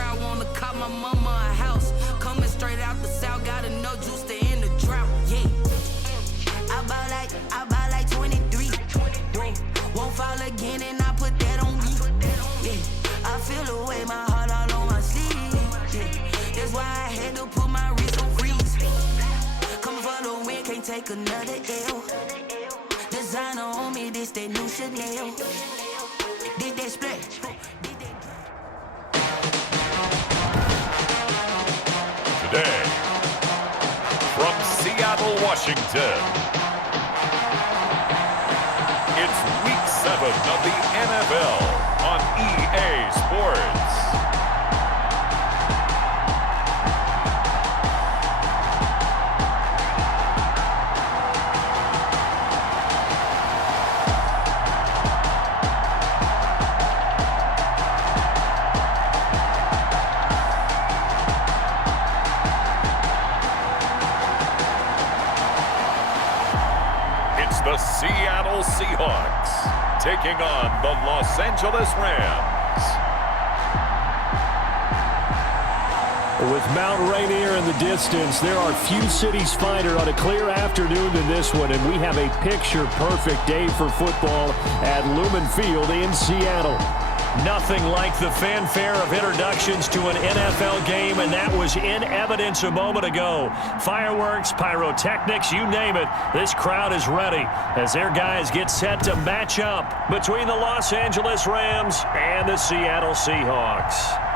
crowd wanna cop my mama a house. Coming straight out the south, got enough juice to end the drought. Yeah, I buy like 23. Won't fall again, and I put that on me. Yeah, I feel the way, my heart all on my sleeve. Yeah, that's why I had to put my wrist on freeze. Coming for the win, can't take another L. Designer on me, this that new Chanel. Did that split? Today, from Seattle, Washington, it's Week 7 of the NFL on EA Sports. The Seattle Seahawks taking on the Los Angeles Rams. With Mount Rainier in the distance, there are few cities finer on a clear afternoon than this one, and we have a picture-perfect day for football at Lumen Field in Seattle. Nothing like the fanfare of introductions to an NFL game, and that was in evidence a moment ago. Fireworks, pyrotechnics, you name it. This crowd is ready as their guys get set to match up between the Los Angeles Rams and the Seattle Seahawks.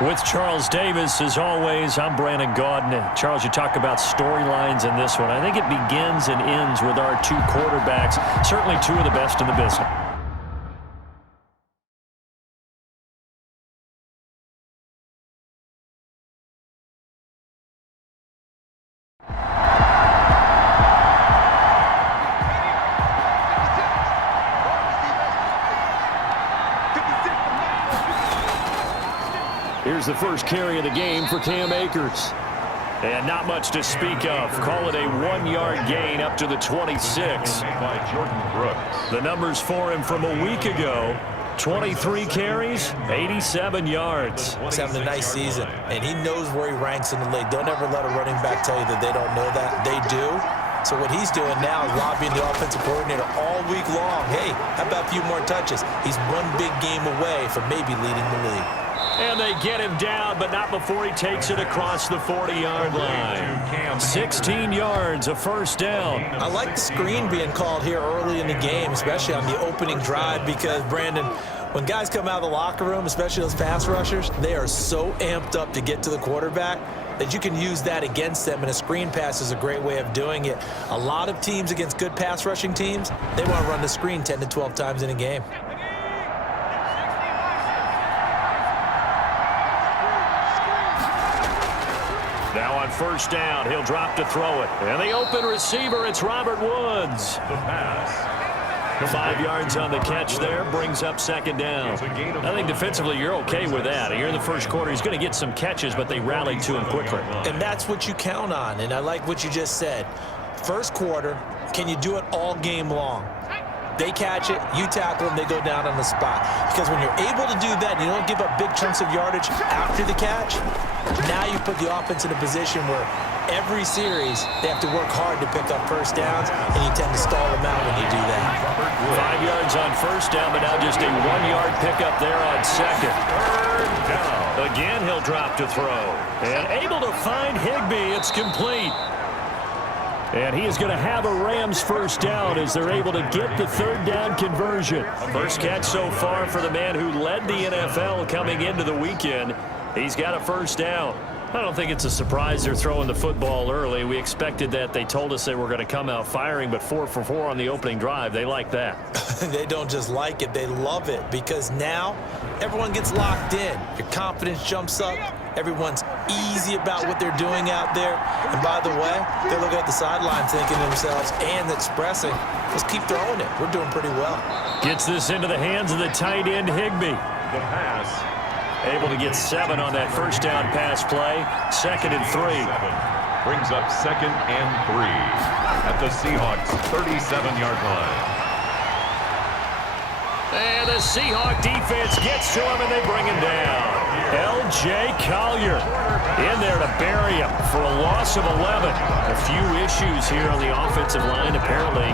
With Charles Davis, as always, I'm Brandon Gaudin. Charles, you talk about storylines in this one. I think it begins and ends with our two quarterbacks, certainly two of the best in the business. Here's the first carry of the game for Cam Akers. And not much to speak of. Call it a 1-yard gain up to the 26. By Jordan Brooks. The numbers for him from a week ago. 23 carries, 87 yards. He's having a nice season, and he knows where he ranks in the league. Don't ever let a running back tell you that they don't know that. They do. So what he's doing now is lobbying the offensive coordinator all week long. Hey, how about a few more touches? He's one big game away from maybe leading the league. And they get him down, but not before he takes it across the 40-yard line. 16 yards, a first down. I like the screen being called here early in the game, especially on the opening drive, because, Brandon, when guys come out of the locker room, especially those pass rushers, they are so amped up to get to the quarterback that you can use that against them, and a screen pass is a great way of doing it. A lot of teams against good pass rushing teams, they want to run the screen 10 to 12 times in a game. Now on first down, he'll drop to throw it. And the open receiver, it's Robert Woods. The pass. 5 yards on the catch there, brings up second down. I think defensively you're okay with that. Here in the first quarter, he's going to get some catches, but they rallied to him quickly. And that's what you count on, and I like what you just said. First quarter, can you do it all game long? They catch it, you tackle them, they go down on the spot. Because when you're able to do that and you don't give up big chunks of yardage after the catch, now you put the offense in a position where every series they have to work hard to pick up first downs, and you tend to stall them out when you do that. 5 yards on first down, but now just a 1-yard pickup there on second. Third down. Again, he'll drop to throw. And able to find Higbee, it's complete. And he is going to have a Rams first down as they're able to get the third down conversion. First catch so far for the man who led the NFL coming into the weekend. He's got a first down. I don't think it's a surprise they're throwing the football early. We expected that. They told us they were going to come out firing, but 4 for 4 on the opening drive. They like that. They don't just like it, they love it, because now everyone gets locked in. Your confidence jumps up. Everyone's easy about what they're doing out there. And by the way, they're looking at the sideline thinking to themselves and expressing, let's keep throwing it. We're doing pretty well. Gets this into the hands of the tight end, Higbee. The pass. Able to get 7 on that first down pass play. 2nd and 3. Brings up 2nd and 3 at the Seahawks' 37-yard line. And the Seahawk defense gets to him, and they bring him down. L.J. Collier in there to bury him for a loss of 11. A few issues here on the offensive line. Apparently,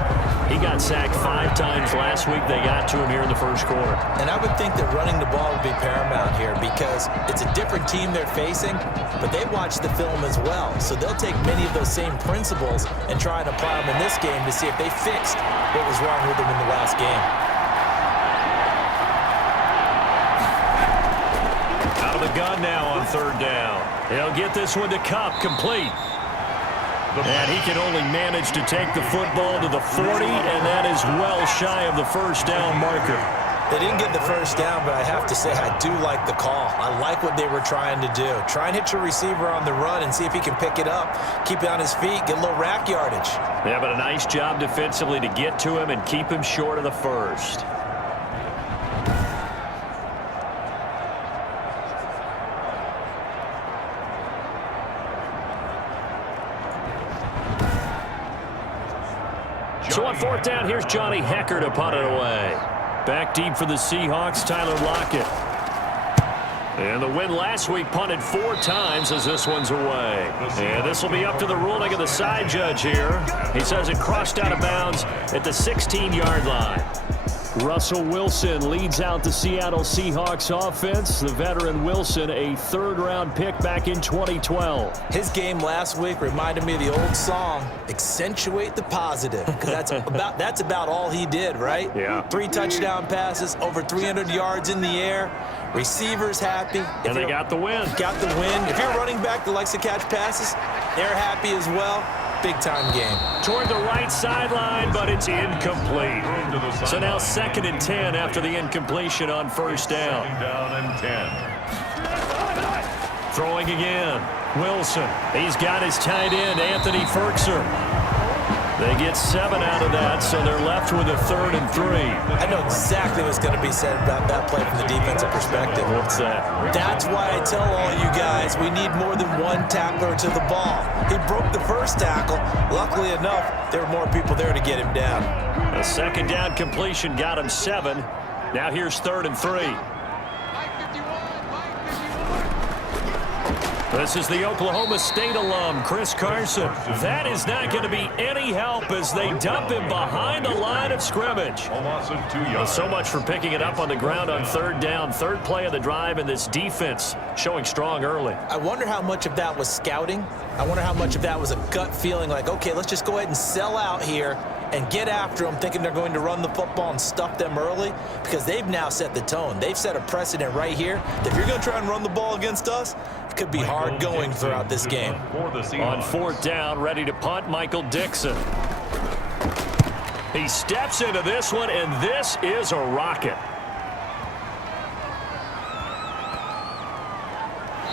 he got sacked 5 times last week. They got to him here in the first quarter. And I would think that running the ball would be paramount here because it's a different team they're facing, but they watch the film as well. So they'll take many of those same principles and try and apply them in this game to see if they fixed what was wrong with them in the last game. Out of the gun now on 3rd down. He'll get this one to Kupp, complete. And he can only manage to take the football to the 40, and that is well shy of the first down marker. They didn't get the first down, but I have to say I do like the call. I like what they were trying to do. Try and hit your receiver on the run and see if he can pick it up, keep it on his feet, get a little rack yardage. Yeah, but a nice job defensively to get to him and keep him short of the first. So on 4th down, here's Johnny Hekker to punt it away. Back deep for the Seahawks, Tyler Lockett. And the win last week punted 4 times as this one's away. And this will be up to the ruling of the side judge here. He says it crossed out of bounds at the 16-yard line. Russell Wilson leads out the Seattle Seahawks offense. The veteran Wilson, a 3rd-round pick back in 2012. His game last week reminded me of the old song, Accentuate the Positive, because that's about all he did, right? Yeah. 3 touchdown passes, over 300 yards in the air. Receivers happy. And they got the win. Got the win. If you're a running back that likes to catch passes, they're happy as well. Big-time game. Toward the right sideline, but it's incomplete. So now 2nd and 10 after the incompletion on 1st down. Down and 10. Throwing again. Wilson. He's got his tight end, Anthony Ferkser. They get 7 out of that, so they're left with a 3rd and 3. I know exactly what's going to be said about that play from the defensive perspective. What's that? That's why I tell all you guys we need more than one tackler to the ball. He broke the first tackle. Luckily enough, there were more people there to get him down. A 2nd down completion got him 7. Now here's 3rd and 3. This is the Oklahoma State alum, Chris Carson. That is not going to be any help as they dump him behind the line of scrimmage. A loss of 2 Well, yards. so much for picking it up on the ground on 3rd down. 3rd play of the drive, and this defense showing strong early. I wonder how much of that was scouting. I wonder how much of that was a gut feeling like, okay, let's just go ahead and sell out here and get after them, thinking they're going to run the football and stuff them early, because they've now set the tone. They've set a precedent right here that if you're going to try and run the ball against us, it could be hard going throughout this game. On 4th down, ready to punt, Michael Dixon. He steps into this one, and this is a rocket.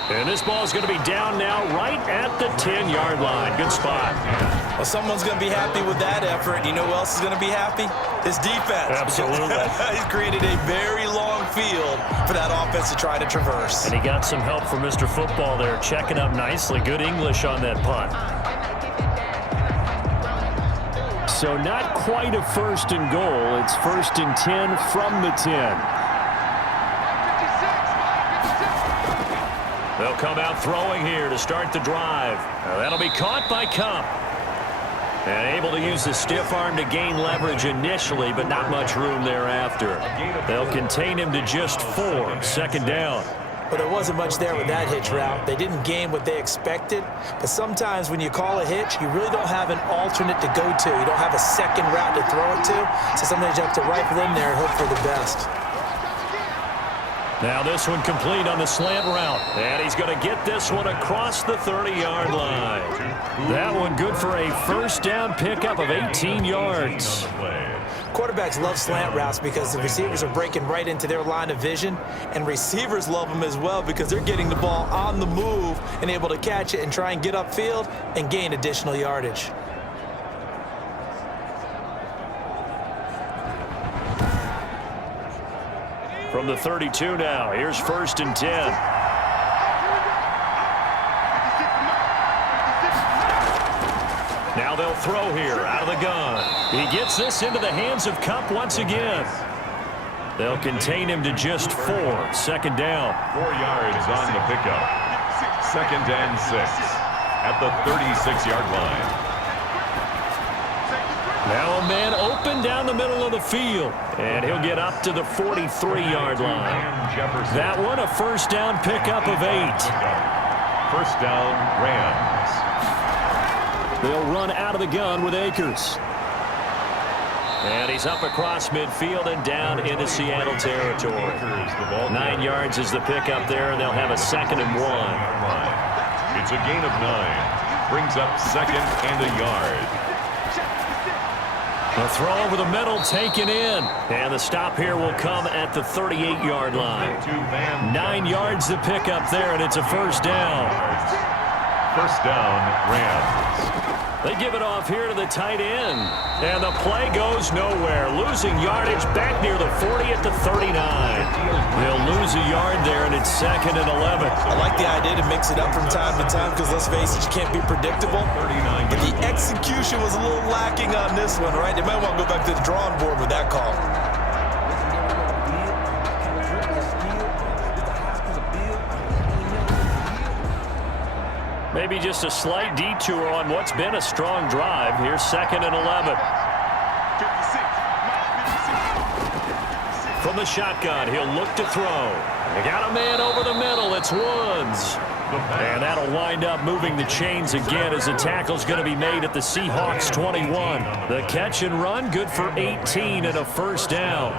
And this ball is going to be down now right at the 10-yard line. Good spot. Well, someone's going to be happy with that effort. You know who else is going to be happy? His defense. Absolutely. He's created a very long field for that offense to try to traverse. And he got some help from Mr. Football there, checking up nicely. Good English on that punt. So not quite a 1st and goal. It's 1st and 10 from the 10. They'll come out throwing here to start the drive. That'll be caught by Kupp. And able to use the stiff arm to gain leverage initially, but not much room thereafter. They'll contain him to just 4. 2nd down. Well, there wasn't much there with that hitch route. They didn't gain what they expected. But sometimes when you call a hitch, you really don't have an alternate to go to. You don't have a second route to throw it to. So sometimes you have to rifle in there and hope for the best. Now this one complete on the slant route. And he's going to get this one across the 30-yard line. That one good for a 1st down pickup of 18 yards. Quarterbacks love slant routes because the receivers are breaking right into their line of vision. And receivers love them as well because they're getting the ball on the move and able to catch it and try and get upfield and gain additional yardage. From the 32 now, here's 1st and 10. Now they'll throw here out of the gun. He gets this into the hands of Kupp once again. They'll contain him to just 4. Second down. 4 yards on the pickup. 2nd and 6 at the 36-yard line. Now a man open down the middle of the field. And he'll get up to the 43-yard line. That one a first down pickup of 8. First down, Rams. They'll run out of the gun with Akers. And he's up across midfield and down into Seattle territory. 9 yards is the pickup there, and they'll have a 2nd and 1. It's a gain of 9. Brings up 2nd and a yard. A throw over the middle taken in. And the stop here will come at the 38-yard line. 9 yards to pick up there, and it's a first down. First down, Rams. They give it off here to the tight end. And the play goes nowhere. Losing yardage back near the 40 at the 39. They'll lose a yard there, and it's 2nd and 11. I like the idea to mix it up from time to time because, let's face it, you can't be predictable. But the execution was a little lacking on this one, right? They might want to go back to the drawing board with that call. Maybe just a slight detour on what's been a strong drive. Here's 2nd and 11. From the shotgun, he'll look to throw. They got a man over the middle. It's Woods. And that'll wind up moving the chains again as the tackle's going to be made at the Seahawks 21. The catch and run, good for 18 and a first down.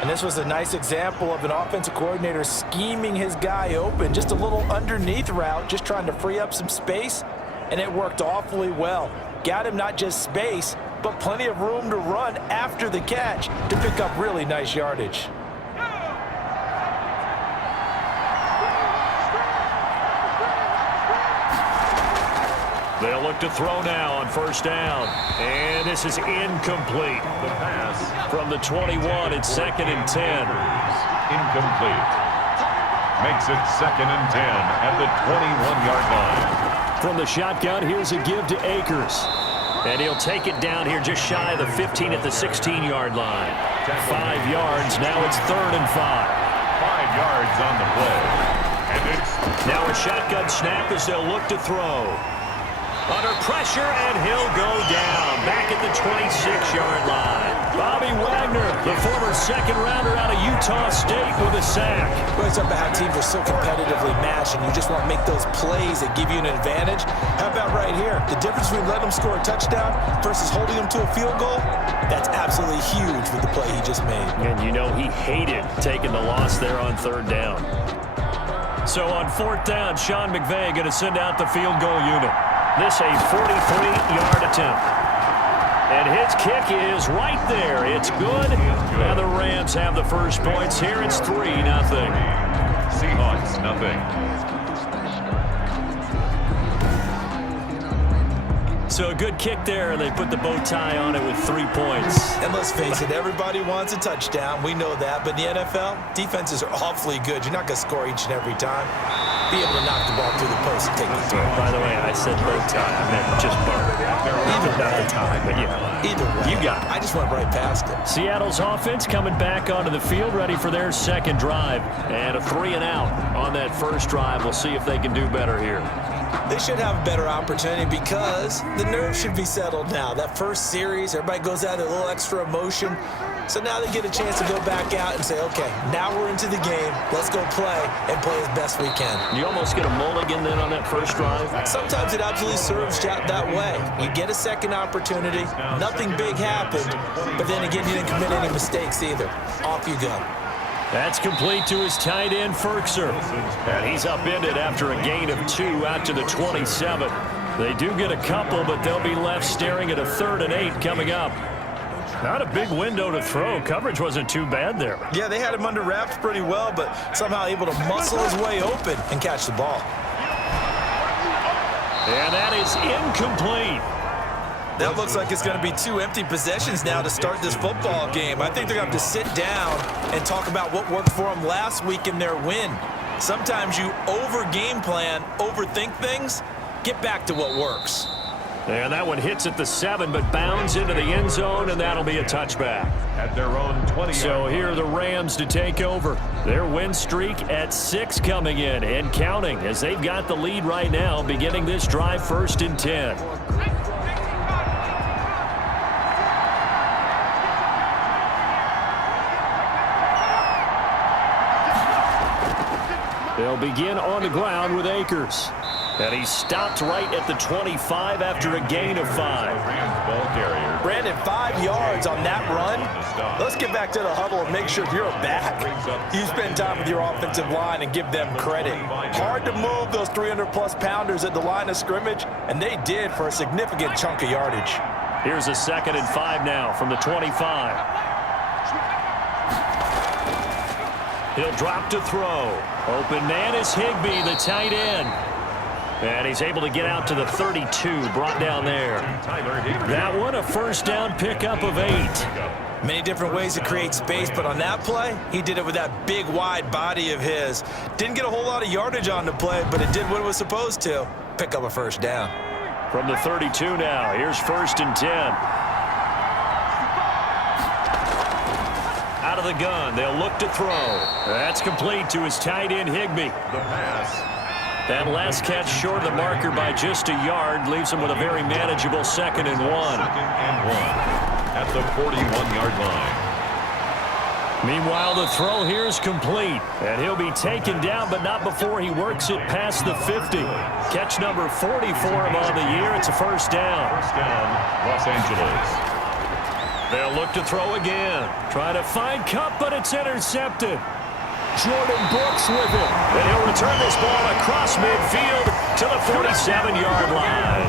And this was a nice example of an offensive coordinator scheming his guy open. Just a little underneath route, just trying to free up some space, and it worked awfully well. Got him not just space, but plenty of room to run after the catch to pick up really nice yardage. They'll look to throw now on first down. And this is incomplete. The pass from the 21, it's 2nd and 10. Incomplete. Makes it 2nd and 10 at the 21-yard line. From the shotgun, here's a give to Akers. And he'll take it down here just shy of the 15 at the 16-yard line. 5 yards, now it's 3rd and 5. 5 yards on the play. And it's now a shotgun snap as they'll look to throw. Under pressure, and he'll go down. Back at the 26-yard line. Bobby Wagner, the former second-rounder out of Utah State with a sack. Well, it's about how teams are so competitively matched, and you just want to make those plays that give you an advantage. How about right here? The difference between letting them score a touchdown versus holding them to a field goal, that's absolutely huge with the play he just made. And you know he hated taking the loss there on 3rd down. So on 4th down, Sean McVay going to send out the field goal unit. This a 43-yard attempt. And his kick is right there. It's good. And the Rams have the first points here. It's 3-0. Seahawks, nothing. So a good kick there, and they put the bow tie on it with 3 points. And let's face it, everybody wants a touchdown. We know that. But in the NFL, defenses are awfully good. You're not going to score each and every time. Be able to knock the ball through the post and take the throw. By the way, I said bow tie. I meant just bow. Either not the tie, but yeah. Either way. You got it. I just went right past it. Seattle's offense coming back onto the field, ready for their second drive. And a 3-and-out on that first drive. We'll see if they can do better here. They should have a better opportunity because the nerves should be settled now. That first series, everybody goes out with a little extra emotion. So now they get a chance to go back out and say, okay, now we're into the game. Let's go play and play as best we can. You almost get a mulligan then on that first drive? Sometimes it absolutely serves that way. You get a second opportunity. Nothing big happened. But then again, you didn't commit any mistakes either. Off you go. That's complete to his tight end, Firkser. And he's upended after a gain of 2 out to the 27. They do get a couple, but they'll be left staring at a 3rd and 8 coming up. Not a big window to throw. Coverage wasn't too bad there. Yeah, they had him under wraps pretty well, but somehow able to muscle his way open and catch the ball. And that is incomplete. That looks like it's going to be 2 empty possessions now to start this football game. I think they're going to have to sit down and talk about what worked for them last week in their win. Sometimes you over-game plan, overthink things, get back to what works. And that one hits at the 7, but bounds into the end zone, and that'll be a touchback. At their own 20. So here are the Rams to take over. Their win streak at 6 coming in and counting as they've got the lead right now, beginning this drive 1st and 10. They'll begin on the ground with Akers. And he stopped right at the 25 after a gain of 5. Brandon, 5 yards on that run. Let's get back to the huddle and make sure you're back. You spend time with your offensive line and give them credit. Hard to move those 300-plus pounders at the line of scrimmage, and they did for a significant chunk of yardage. Here's a 2nd and 5 now from the 25. He'll drop to throw. Open man is Higbee, the tight end. And he's able to get out to the 32, brought down there. That one, a 1st down pickup of 8. Many different ways to create space, but on that play, he did it with that big, wide body of his. Didn't get a whole lot of yardage on the play, but it did what it was supposed to. Pick up a 1st down. From the 32 now, here's 1st and 10. Out of the gun, they'll look to throw. That's complete to his tight end, Higbee. The pass. That last catch short of the marker by just a yard leaves him with a very manageable 2nd and 1. 2nd and 1 at the 41-yard line. Meanwhile, the throw here is complete, and he'll be taken down, but not before he works it past the 50. Catch number 40 for him on the year. It's a 1st down. 1st down, Los Angeles. They'll look to throw again. Try to find Kupp, but it's intercepted. Jordan Brooks with it. And he'll return this ball across midfield to the 47-yard line.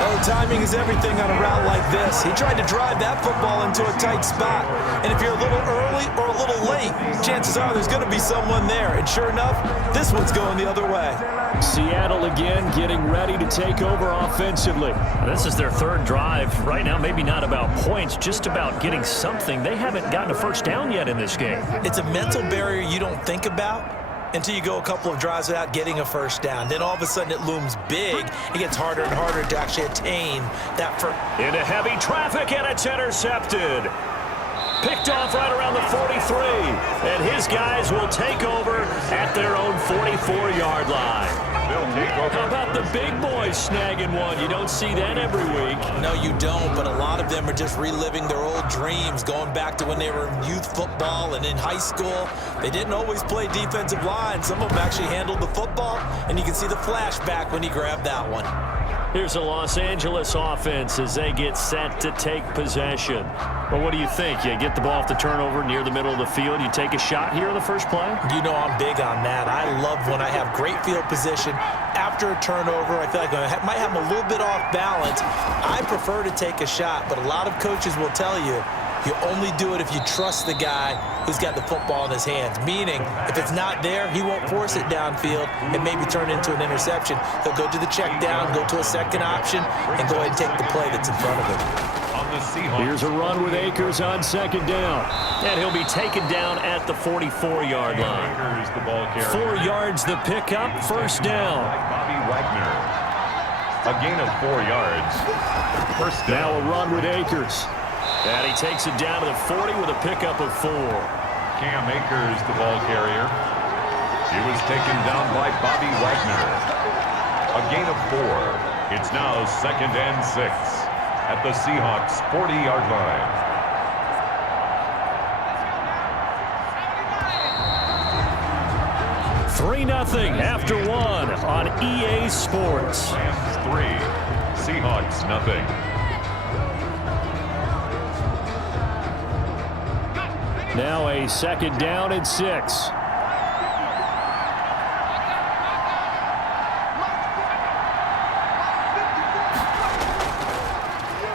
Oh, timing is everything on a route like this. He tried to drive that football into a tight spot. And if you're a little early or a little late, chances are there's going to be someone there. And sure enough, this one's going the other way. Seattle again getting ready to take over offensively. This is their 3rd drive. Right now, maybe not about points, just about getting something. They haven't gotten a 1st down yet in this game. It's a mental barrier you don't think about until you go a couple of drives without getting a 1st down. Then all of a sudden it looms big. It gets harder and harder to actually attain that first. Into heavy traffic, and it's intercepted. Picked off right around the 43. And his guys will take over at their own 44-yard line. How about the big boys snagging one? You don't see that every week. No, you don't, but a lot of them are just reliving their old dreams, going back to when they were in youth football and in high school. They didn't always play defensive line. Some of them actually handled the football, and you can see the flashback when he grabbed that one. Here's a Los Angeles offense as they get set to take possession. Well, what do you think? You get the ball off the turnover near the middle of the field. You take a shot here on the first play? You know I'm big on that. I love when I have great field position. After a turnover, I feel like I might have them a little bit off balance. I prefer to take a shot, but a lot of coaches will tell you, you only do it if you trust the guy who's got the football in his hands. Meaning, if it's not there, he won't force it downfield and maybe turn into an interception. He'll go to the check down, go to a second option, and go ahead and take the play that's in front of him. Here's a run with Akers on 2nd down. And he'll be taken down at the 44-yard line. 4 yards the pickup, 1st down. Bobby Wagner. A gain of 4 yards. 1st down. Now a run with Akers. And he takes it down to the 40 with a pickup of 4. Cam Akers, the ball carrier. He was taken down by Bobby Wagner. A gain of 4. It's now 2nd and 6 at the Seahawks' 40-yard line. $3-0 after 1 on EA Sports. Rams 3, Seahawks nothing. Now a 2nd down and 6.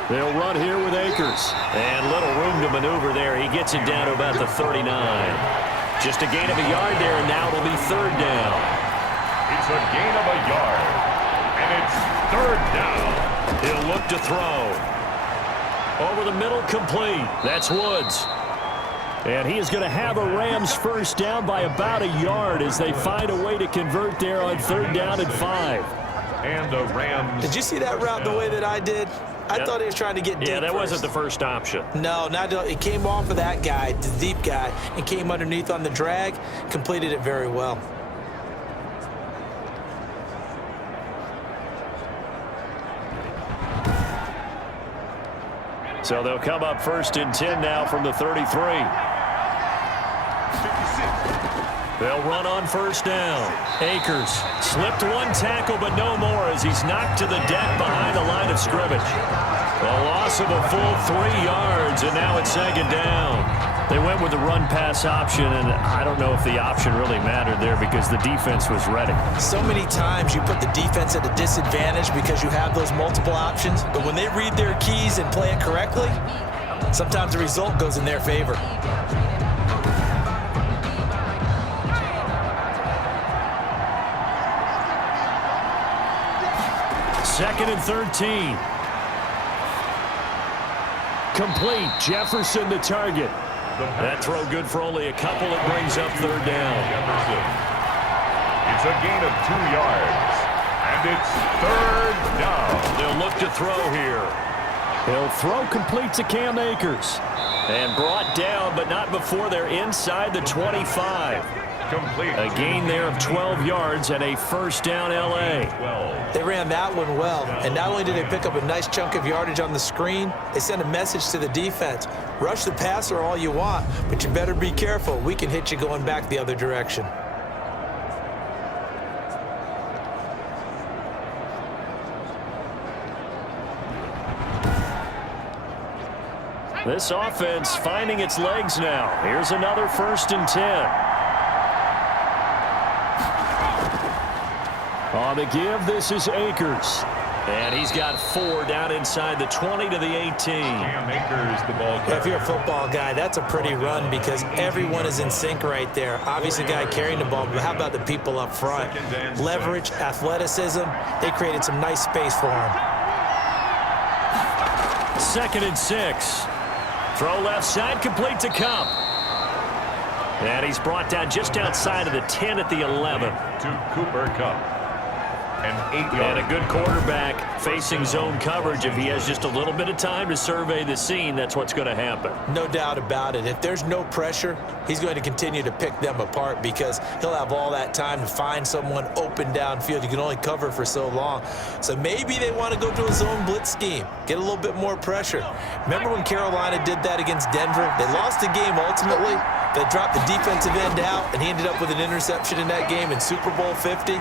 They'll run here with Akers. And little room to maneuver there. He gets it down to about the 39. Just a gain of a yard there, and now it'll be 3rd down. It's a gain of a yard. And it's 3rd down. He'll look to throw. Over the middle, complete. That's Woods. And he is going to have a Rams 1st down by about a yard as they find a way to convert there on 3rd down and 5. And a Rams. Did you see that route the way that I did? I thought he was trying to get deep. Yeah, that first. wasn't the first option. No, it came off of that guy, the deep guy, and came underneath on the drag, completed it very well. So they'll come up 1st and 10 now from the 33. They'll run on 1st down. Akers slipped one tackle, but no more as he's knocked to the deck behind the line of scrimmage. A loss of a full 3 yards, and now it's 2nd down. They went with the run-pass option, and I don't know if the option really mattered there because the defense was ready. So many times you put the defense at a disadvantage because you have those multiple options, but when they read their keys and play it correctly, sometimes the result goes in their favor. Second and 13. Complete. Jefferson the target. That throw good for only a couple. It brings up 3rd down. Jefferson. It's a gain of 2 yards. And it's 3rd down. They'll look to throw here. He'll throw complete to Cam Akers. And brought down, but not before they're inside the 25. Complete. A gain there of 12 yards and a 1st down L.A. They ran that one well, and not only did they pick up a nice chunk of yardage on the screen, they sent a message to the defense. Rush the passer all you want, but you better be careful. We can hit you going back the other direction. This offense finding its legs now. Here's another 1st and 10. On the give, this is Akers. And he's got 4 down inside the 20 to the 18. Cam Akers, the ball carrier. If you're a football guy, that's a pretty run because everyone is in sync right there. Obviously, the guy carrying the ball, but how about the people up front? Leverage, athleticism, they created some nice space for him. 2nd and 6. Throw left side, complete to Kupp. And he's brought down just outside of the 10 at the 11. To Cooper Kupp. And 8 yards. And a good quarterback facing zone coverage. If he has just a little bit of time to survey the scene, that's what's going to happen. No doubt about it. If there's no pressure, he's going to continue to pick them apart because he'll have all that time to find someone open downfield. You can only cover for so long. So maybe they want to go to a zone blitz scheme, get a little bit more pressure. Remember when Carolina did that against Denver? They lost the game ultimately. They dropped the defensive end out, and he ended up with an interception in that game in Super Bowl 50.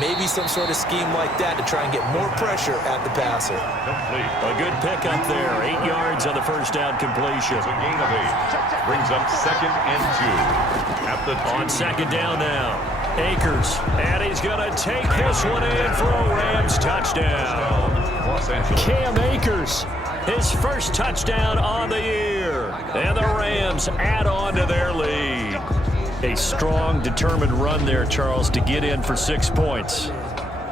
Maybe some sort of scheme like that to try and get more pressure at the passer. Complete. A good pickup there. 8 yards on the 1st down completion. It's a gain of 8. Brings up 2nd and 2. At the 2. On 2nd down now. Akers. And he's going to take this one in for a Rams touchdown. Los Angeles. Cam Akers. His 1st touchdown on the year. And the Rams add on to their lead. A strong, determined run there, Charles, to get in for 6 points.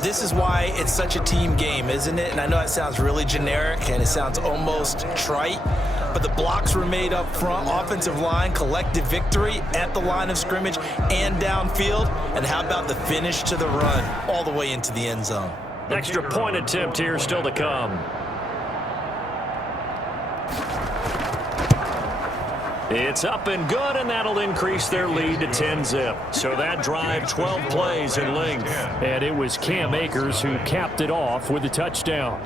This is why it's such a team game, isn't it? And I know it sounds really generic and it sounds almost trite, but the blocks were made up front, offensive line, collective victory at the line of scrimmage and downfield. And how about the finish to the run all the way into the end zone? Extra point attempt here still to come. It's up and good, and that'll increase their lead to 10-zip. So that drive, 12 plays in length. And it was Cam Akers who capped it off with a touchdown.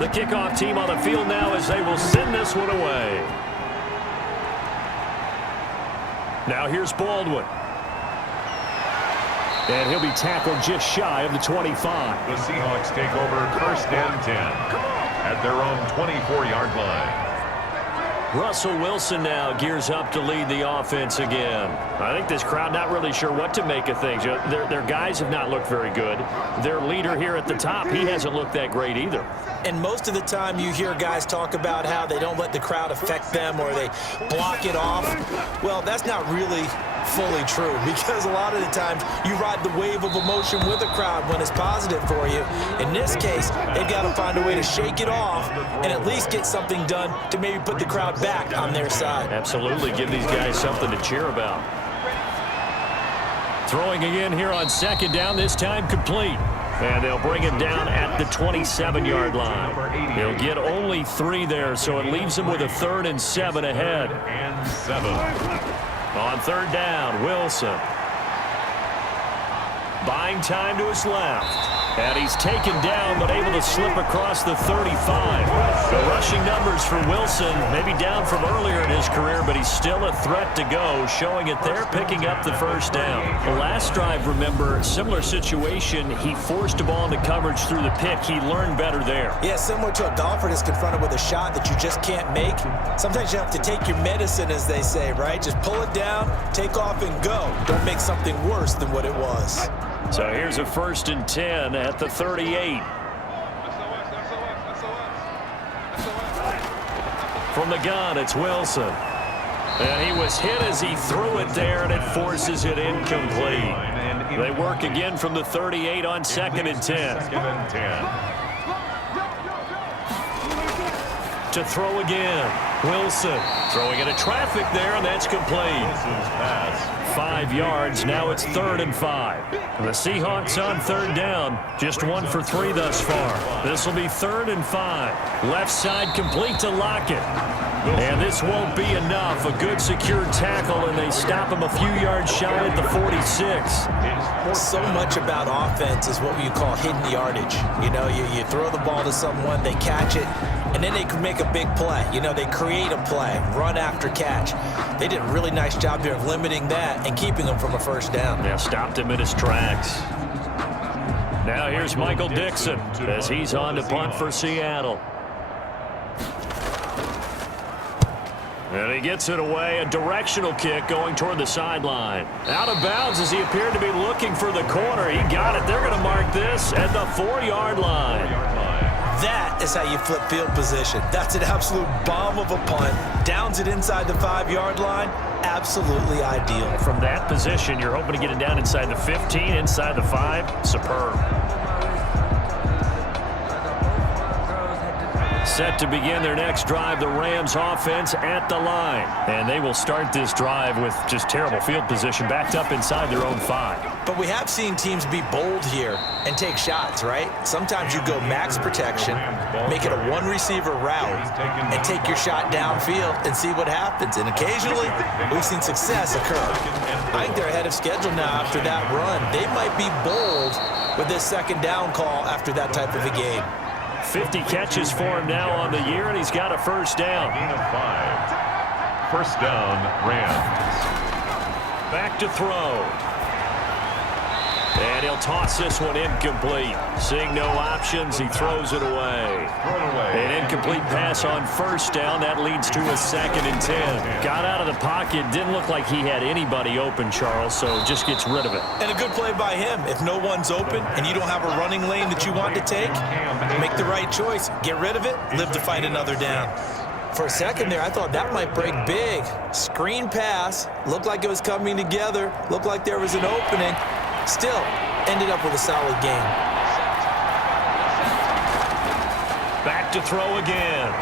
The kickoff team on the field now as they will send this one away. Now here's Baldwin. And he'll be tackled just shy of the 25. The Seahawks take over 1st and 10 at their own 24-yard line. Russell Wilson now gears up to lead the offense again. I think this crowd not really sure what to make of things. Their guys have not looked very good. Their leader here at the top, he hasn't looked that great either. And most of the time you hear guys talk about how they don't let the crowd affect them or they block it off. Well, that's not really fully true, because a lot of the times you ride the wave of emotion with a crowd when it's positive for you. In this case, they've got to find a way to shake it off and at least get something done to maybe put the crowd back on their side. Absolutely, give these guys something to cheer about. Throwing again here on second down, this time complete. And they'll bring him down at the 27-yard line. He'll get only 3 there, so it leaves him with a 3rd and 7 ahead. And 7. On third down, Wilson. Buying time to his left. And he's taken down, but able to slip across the 35. The rushing numbers for Wilson, maybe down from earlier in his career, but he's still a threat to go, showing it there, picking up the first down. The last drive, remember, similar situation. He forced a ball into coverage through the pick. He learned better there. Yeah, similar to a golfer that's confronted with a shot that you just can't make. Sometimes you have to take your medicine, as they say, right? Just pull it down, take off, and go. Don't make something worse than what it was. So here's a 1st and 10 at the 38. From the gun, it's Wilson. And he was hit as he threw it there, and it forces it incomplete. They work again from the 38 on 2nd and 10. 2nd and 10. To throw again, Wilson. Throwing into traffic there, and that's complete. Wilson's pass. 5 yards. Now it's 3rd and 5. The Seahawks on third down. Just 1 for 3 thus far. This will be 3rd and 5. Left side complete to Lockett. And this won't be enough. A good secure tackle, and they stop him a few yards shy at the 46. So much about offense is what you call hidden yardage. You know, you throw the ball to someone, they catch it, and then they can make a big play. You know, they create a play, run after catch. They did a really nice job here of limiting that and keeping him from a first down. Yeah, stopped him in his tracks. Now here's Michael Dixon as he's on to punt for Seattle. And he gets it away, a directional kick going toward the sideline. Out of bounds as he appeared to be looking for the corner. He got it. They're going to mark this at the 4-yard line. That is how you flip field position. That's an absolute bomb of a punt. Downs it inside the 5-yard line. Absolutely ideal. From that position, you're hoping to get it down inside the 15, inside the 5. Superb. Set to begin their next drive, the Rams offense at the line. And they will start this drive with just terrible field position, backed up inside their own 5. But we have seen teams be bold here and take shots, right? Sometimes you go max protection, make it a 1-receiver route, and take your shot downfield and see what happens. And occasionally, we've seen success occur. I think they're ahead of schedule now after that run. They might be bold with this 2nd down call after that type of a game. 50 catches for him now on the year, and he's got a first down. Gain of 5. First down, Rams. Back to throw. And he'll toss this one incomplete. Seeing no options, he throws it away. An incomplete pass on first down. That leads to a 2nd and 10. Got out of the pocket. Didn't look like he had anybody open, Charles, so just gets rid of it. And a good play by him. If no one's open and you don't have a running lane that you want to take, make the right choice. Get rid of it. Live to fight another down. For a second there, I thought that might break big. Screen pass. Looked like it was coming together. Looked like there was an opening. Still, ended up with a solid game. Back to throw again.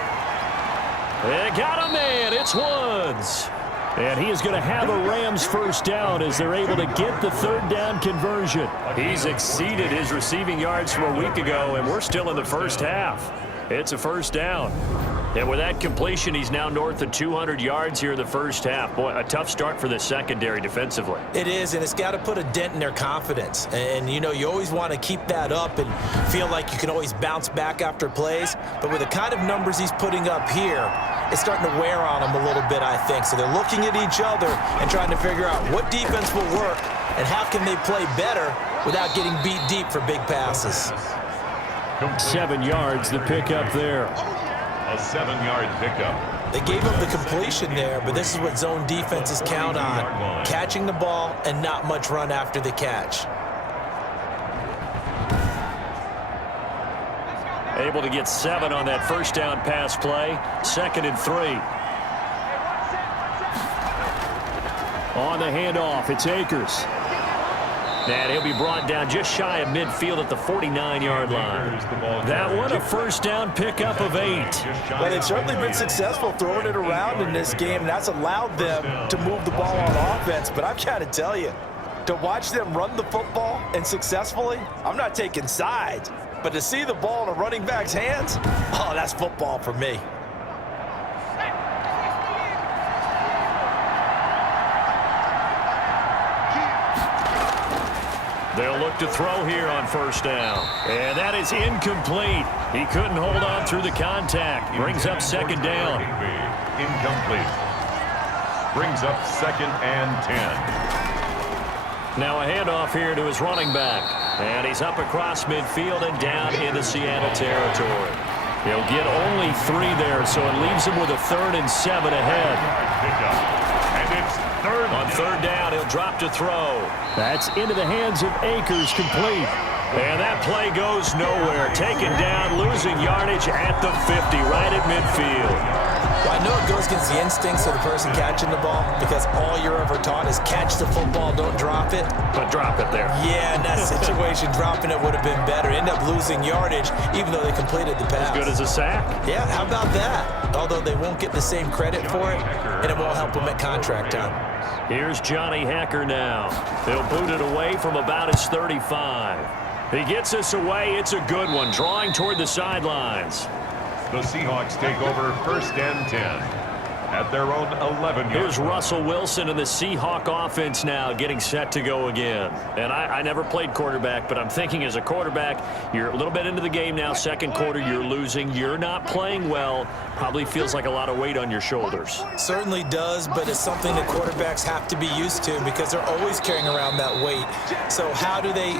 They got a man. It's Woods. And he is going to have a Rams first down as they're able to get the 3rd down conversion. He's exceeded his receiving yards from a week ago, and we're still in the first half. It's a first down. And with that completion, he's now north of 200 yards here in the first half. Boy, a tough start for the secondary defensively. It is, and it's got to put a dent in their confidence. And, you know, you always want to keep that up and feel like you can always bounce back after plays. But with the kind of numbers he's putting up here, it's starting to wear on them a little bit, I think. So they're looking at each other and trying to figure out what defense will work and how can they play better without getting beat deep for big passes. 7 yards, the pickup there. A 7-yard pickup. They gave up the completion there, but this is what zone defenses count on. Catching the ball and not much run after the catch. Able to get 7 on that first down pass play. 2nd and 3. On the handoff, it's Akers. And he'll be brought down just shy of midfield at the 49-yard line. That one, a first down pickup of 8. Well, they've certainly been successful throwing it around in this game, and that's allowed them to move the ball on offense. But I've got to tell you, to watch them run the football and successfully, I'm not taking sides. But to see the ball in a running back's hands, oh, that's football for me. They'll look to throw here on first down. And that is incomplete. He couldn't hold on through the contact. Brings up second down. Incomplete. Brings up 2nd and 10. Now a handoff here to his running back. And he's up across midfield and down into Seattle territory. He'll get only 3 there, so it leaves him with a 3rd and 7 ahead. And it's third. On third down, he'll drop to throw. That's into the hands of Akers, complete. And that play goes nowhere. Taken down, losing yardage at the 50, right at midfield. Well, I know it goes against the instincts of the person catching the ball because all you're ever taught is catch the football, don't drop it. But drop it there. Yeah, in that situation, dropping it would have been better. End up losing yardage, even though they completed the pass. As good as a sack. Yeah, how about that? Although they won't get the same credit for it, and it won't help them at contract time. Here's Johnny Hekker now. They'll boot it away from about his 35. He gets us away. It's a good one, drawing toward the sidelines. The Seahawks take over 1st and 10 at their own 11-yard. Here's Russell Wilson and the Seahawk offense now getting set to go again. And I never played quarterback, but I'm thinking as a quarterback, you're a little bit into the game now. Second quarter, you're losing. You're not playing well. Probably feels like a lot of weight on your shoulders. Certainly does, but it's something that quarterbacks have to be used to because they're always carrying around that weight. So how do they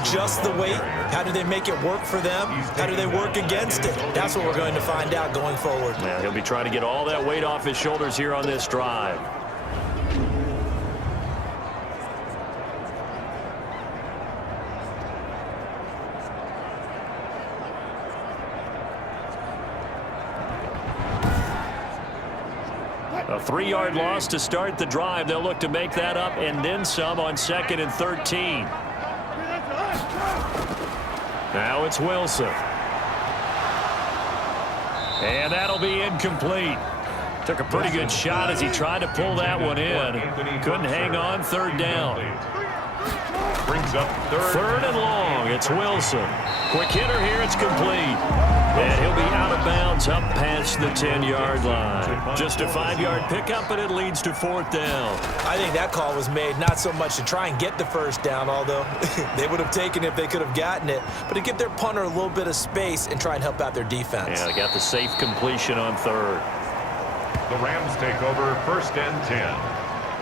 adjust the weight? How do they make it work for them? How do they work against it? That's what we're going to find out going forward. Yeah, he'll be trying to get all that weight off his shoulders here on this drive. A 3-yard loss to start the drive. They'll look to make that up and then some on 2nd and 13. Now it's Wilson. And that'll be incomplete. Took a pretty good shot as he tried to pull that one in. Couldn't hang on. 3rd down. Brings up 3rd and long. It's Wilson. Quick hitter here. It's complete. And he'll be out of bounds up past the 10-yard line. Just a 5-yard pickup, and it leads to 4th down. I think that call was made not so much to try and get the first down, although they would have taken it if they could have gotten it, but to give their punter a little bit of space and try and help out their defense. Yeah, they got the safe completion on 3rd. The Rams take over 1st and 10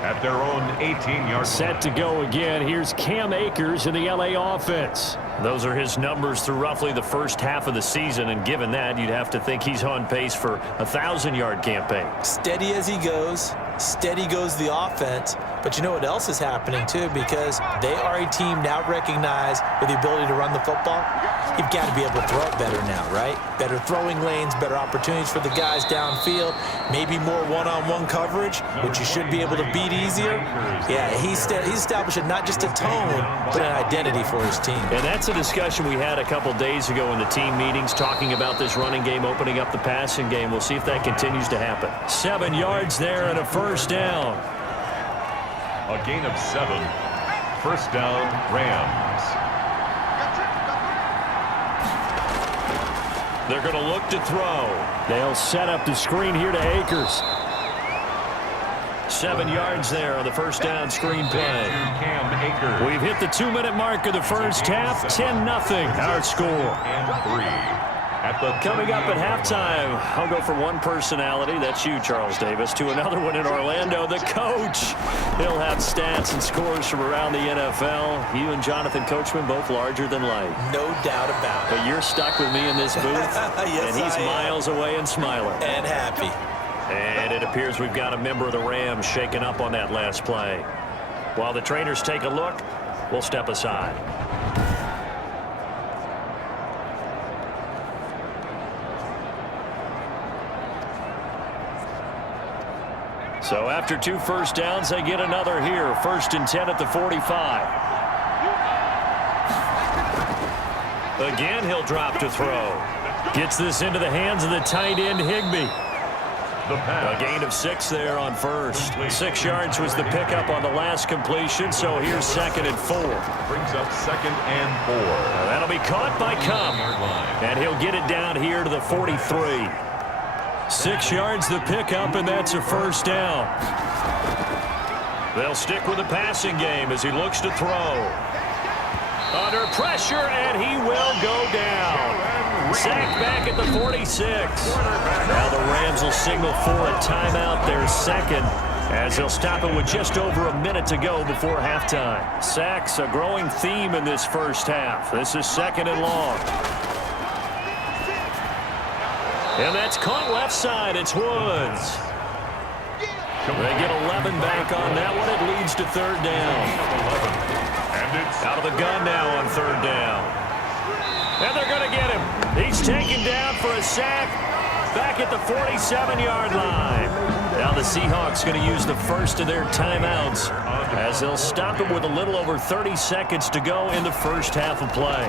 at their own 18-yard line. Set to go again. Here's Cam Akers in the LA offense. Those are his numbers through roughly the first half of the season, and given that, you'd have to think he's on pace for a 1,000-yard campaign. Steady as he goes. Steady goes the offense. But you know what else is happening, too, because they are a team now recognized with the ability to run the football. You've got to be able to throw it better now, right? Better throwing lanes, better opportunities for the guys downfield, maybe more one-on-one coverage, which you should be able to beat easier. Yeah, he's establishing not just a tone, but an identity for his team. And that's a discussion we had a couple days ago in the team meetings, talking about this running game, opening up the passing game. We'll see if that continues to happen. 7 yards there and a first down. A gain of 7. First down, Rams. They're going to look to throw. They'll set up the screen here to Akers. 7 yards there on the first down screen play. Cam Akers. We've hit the 2-minute mark of the first half. 10-0 our score. And 3. Coming up at halftime, I'll go from one personality, that's you, Charles Davis, to another one in Orlando, the coach. He'll have stats and scores from around the NFL. You and Jonathan Coachman, both larger than life. No doubt about it. But you're stuck with me in this booth, yes, and he's miles away and smiling. And happy. And it appears we've got a member of the Rams shaken up on that last play. While the trainers take a look, we'll step aside. So after 2 first downs, they get another here. 1st and 10 at the 45. Again, he'll drop to throw. Gets this into the hands of the tight end, Higbee. A gain of 6 there on first. 6 yards was the pickup on the last completion, so here's 2nd and 4. Brings up 2nd and 4. Now that'll be caught by Cup, and he'll get it down here to the 43. 6 yards the pickup, and that's a first down. They'll stick with the passing game as he looks to throw. Under pressure, and he will go down. Sacked back at the 46. Now the Rams will signal for a timeout, their 2nd, as they'll stop it with just over a minute to go before halftime. Sacks, a growing theme in this first half. This is 2nd and long. And that's caught left side. It's Woods. They get 11 back on that one. It leads to 3rd down. Out of the gun now on 3rd down. And they're going to get him. He's taken down for a sack back at the 47-yard line. Now the Seahawks going to use the first of their timeouts as they'll stop it with a little over 30 seconds to go in the first half of play.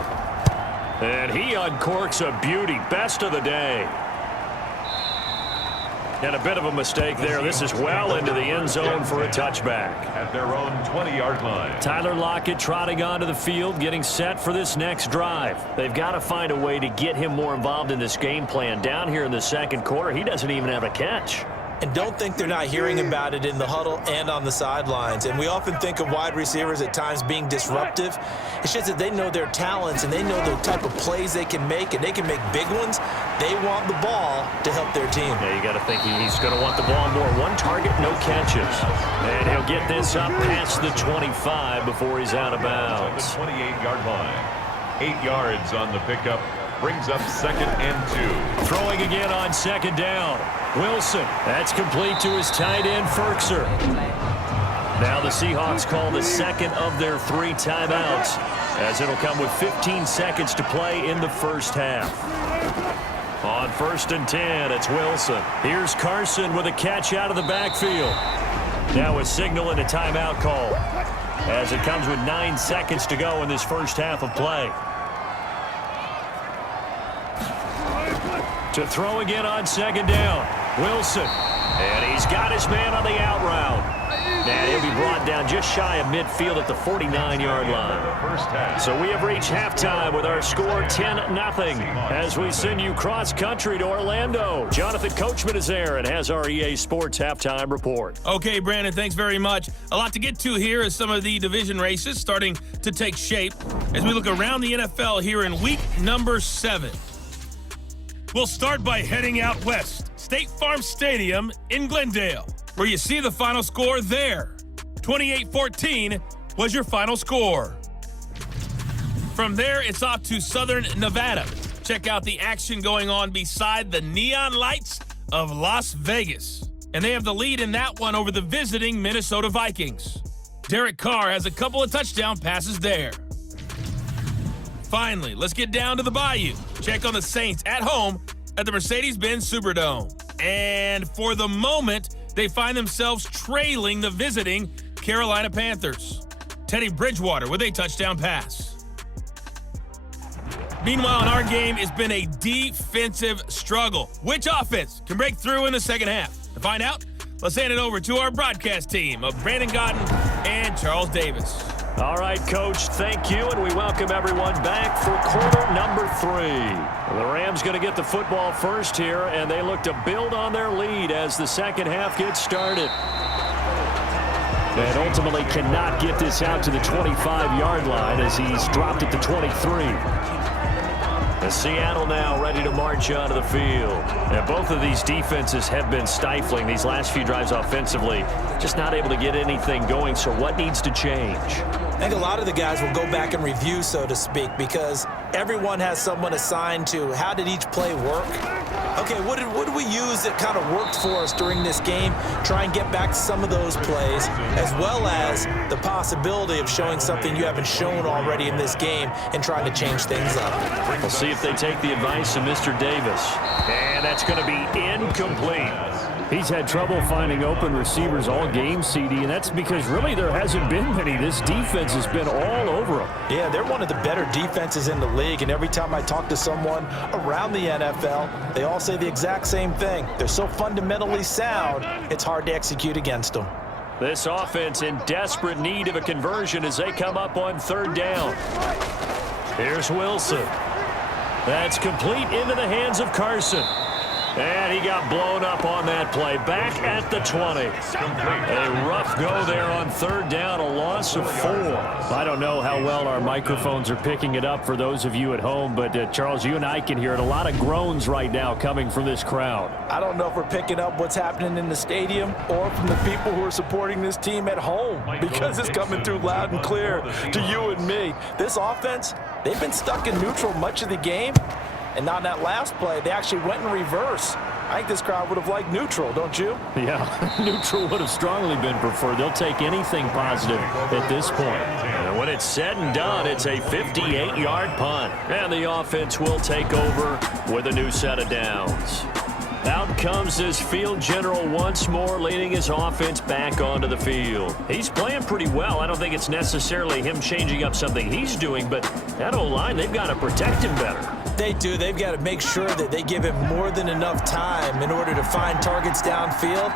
And he uncorks a beauty. Best of the day. And a bit of a mistake there. This is well into the end zone for a touchback. At their own 20-yard line. Tyler Lockett trotting onto the field, getting set for this next drive. They've got to find a way to get him more involved in this game plan. Down here in the 2nd quarter, he doesn't even have a catch. And don't think they're not hearing about it in the huddle and on the sidelines. And we often think of wide receivers at times being disruptive. It's just that they know their talents and they know the type of plays they can make, and they can make big ones. They want the ball to help their team. Yeah, you got to think he's going to want the ball more. 1 target, no catches. And he'll get this up past the 25 before he's out of bounds. The 28-yard line. 8 yards on the pickup. Brings up 2nd and 2. Throwing again on 2nd down. Wilson. That's complete to his tight end, Ferkser. Now the Seahawks call the 2nd of their 3 timeouts, as it'll come with 15 seconds to play in the first half. On 1st and 10, it's Wilson. Here's Carson with a catch out of the backfield. Now a signal and a timeout call, as it comes with 9 seconds to go in this first half of play. To throw again on 2nd down. Wilson. And he's got his man on the out route. And he'll be brought down just shy of midfield at the 49-yard line. So we have reached halftime with our score 10-0 as we send you cross-country to Orlando. Jonathan Coachman is there and has our EA Sports halftime report. Okay, Brandon, thanks very much. A lot to get to here as some of the division races starting to take shape as we look around the NFL here in week number 7. We'll start by heading out west. State Farm Stadium in Glendale, where you see the final score there. 28-14 was your final score. From there, it's off to Southern Nevada. Check out the action going on beside the neon lights of Las Vegas. And they have the lead in that one over the visiting Minnesota Vikings. Derek Carr has a couple of touchdown passes there. Finally, let's get down to the Bayou. Check on the Saints at home at the Mercedes-Benz Superdome. And for the moment, they find themselves trailing the visiting Carolina Panthers. Teddy Bridgewater with a touchdown pass. Meanwhile, in our game, it's been a defensive struggle. Which offense can break through in the second half? To find out, let's hand it over to our broadcast team of Brandon Godden and Charles Davis. All right, Coach, thank you, and we welcome everyone back for quarter number 3. The Rams going to get the football first here, and they look to build on their lead as the second half gets started. And ultimately cannot get this out to the 25-yard line as he's dropped at the 23. As Seattle now ready to march onto the field. And both of these defenses have been stifling these last few drives offensively. Just not able to get anything going, so what needs to change? I think a lot of the guys will go back and review, so to speak, because everyone has someone assigned to how did each play work. Okay, what did we use that kind of worked for us during this game? Try and get back to some of those plays, as well as the possibility of showing something you haven't shown already in this game and trying to change things up. We'll see if they take the advice of Mr. Davis. And that's going to be incomplete. He's had trouble finding open receivers all game, CD, and that's because really there hasn't been many. This defense has been all over him. Yeah, they're one of the better defenses in the league, and every time I talk to someone around the NFL, they all say the exact same thing. They're so fundamentally sound, it's hard to execute against them. This offense in desperate need of a conversion as they come up on 3rd down. Here's Wilson. That's complete into the hands of Carson. And he got blown up on that play. Back at the 20. A rough go there on 3rd down, a loss of 4. I don't know how well our microphones are picking it up for those of you at home, but Charles, you and I can hear it. A lot of groans right now coming from this crowd. I don't know if we're picking up what's happening in the stadium or from the people who are supporting this team at home, because it's coming through loud and clear to you and me. This offense, they've been stuck in neutral much of the game. And on that last play, they actually went in reverse. I think this crowd would have liked neutral, don't you? Yeah, neutral would have strongly been preferred. They'll take anything positive at this point. And when it's said and done, it's a 58-yard punt. And the offense will take over with a new set of downs. Out comes this field general once more, leading his offense back onto the field. He's playing pretty well. I don't think it's necessarily him changing up something he's doing, but that O-line, they've got to protect him better. They do. They've got to make sure that they give him more than enough time in order to find targets downfield.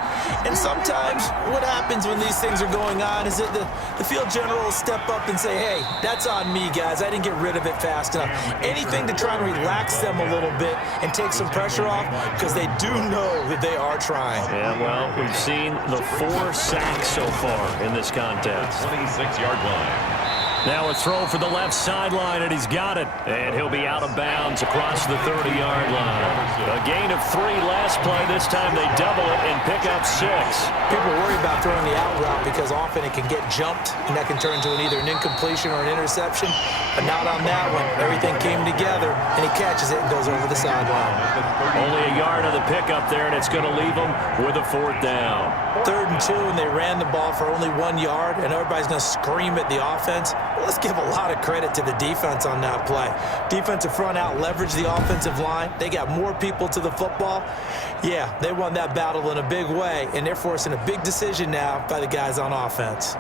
And sometimes what happens when these things are going on is that the field general will step up and say, hey, that's on me, guys. I didn't get rid of it fast enough. Anything to try and relax them a little bit and take some pressure off, because they do know that they are trying. Yeah, well, we've seen the 4 sacks so far in this contest. 26-yard line. Now a throw for the left sideline, and he's got it. And he'll be out of bounds across the 30-yard line. A gain of 3 last play. This time they double it and pick up 6. People worry about throwing the out route because often it can get jumped, and that can turn into either an incompletion or an interception. But not on that one. Everything came together, and he catches it and goes over the sideline. Only a yard of the pickup there, and it's going to leave him with a 4th down. 3rd and 2, and they ran the ball for only 1 yard, and everybody's going to scream at the offense. Let's give a lot of credit to the defense on that play. Defensive front out leveraged the offensive line. They got more people to the football. Yeah, they won that battle in a big way, and they're forcing a big decision now by the guys on offense.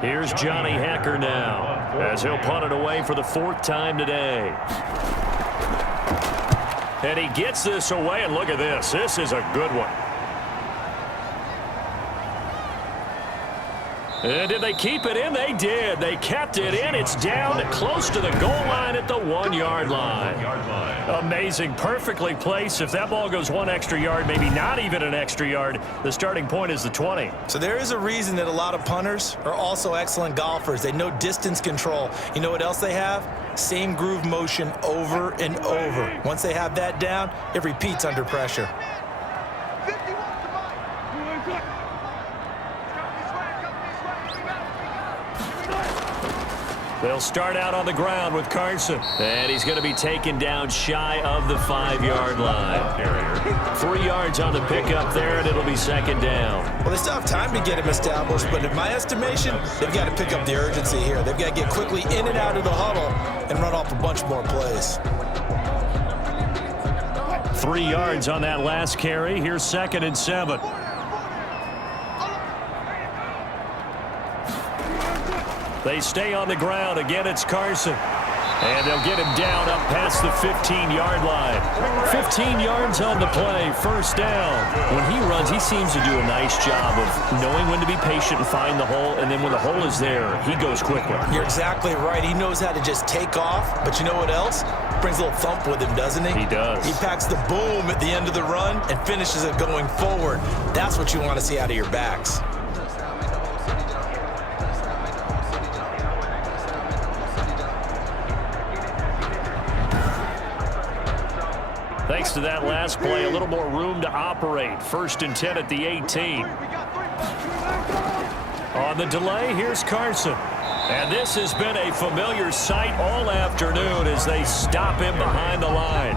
Here's Johnny Hekker now, as he'll punt it away for the 4th time today. And he gets this away, and look at this. This is a good one. And did they keep it in? They did. They kept it in. It's down close to the goal line at the 1-yard line. Amazing. Perfectly placed. If that ball goes 1 extra yard, maybe not even an extra yard, the starting point is the 20. So there is a reason that a lot of punters are also excellent golfers. They know distance control. You know what else they have? Same groove motion over and over. Once they have that down, it repeats under pressure. They'll start out on the ground with Carson. And he's going to be taken down shy of the 5-yard line. 3 yards on the pickup there, and it'll be 2nd down. Well, they still have time to get him established, but in my estimation, they've got to pick up the urgency here. They've got to get quickly in and out of the huddle and run off a bunch more plays. 3 yards on that last carry. Here's 2nd and 7. They stay on the ground. Again, it's Carson. And they'll get him down up past the 15-yard line. 15 yards on the play, 1st down. When he runs, he seems to do a nice job of knowing when to be patient and find the hole, and then when the hole is there, he goes quickly. You're exactly right. He knows how to just take off, but you know what else? Brings a little thump with him, doesn't he? He does. He packs the boom at the end of the run and finishes it going forward. That's what you want to see out of your backs. Thanks to that last play, a little more room to operate. 1st and 10 at the 18. On the delay, here's Carson. And this has been a familiar sight all afternoon as they stop him behind the line.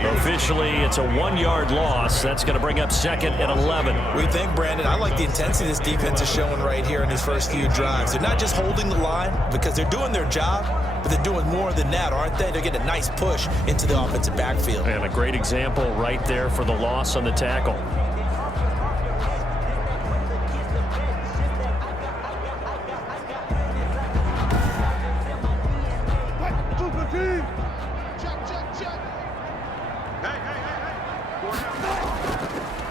Officially, it's a 1-yard loss. That's going to bring up 2nd and 11. We think, Brandon, I like the intensity this defense is showing right here in these first few drives. They're not just holding the line because they're doing their job, but they're doing more than that, aren't they? They're getting a nice push into the offensive backfield. And a great example right there for the loss on the tackle.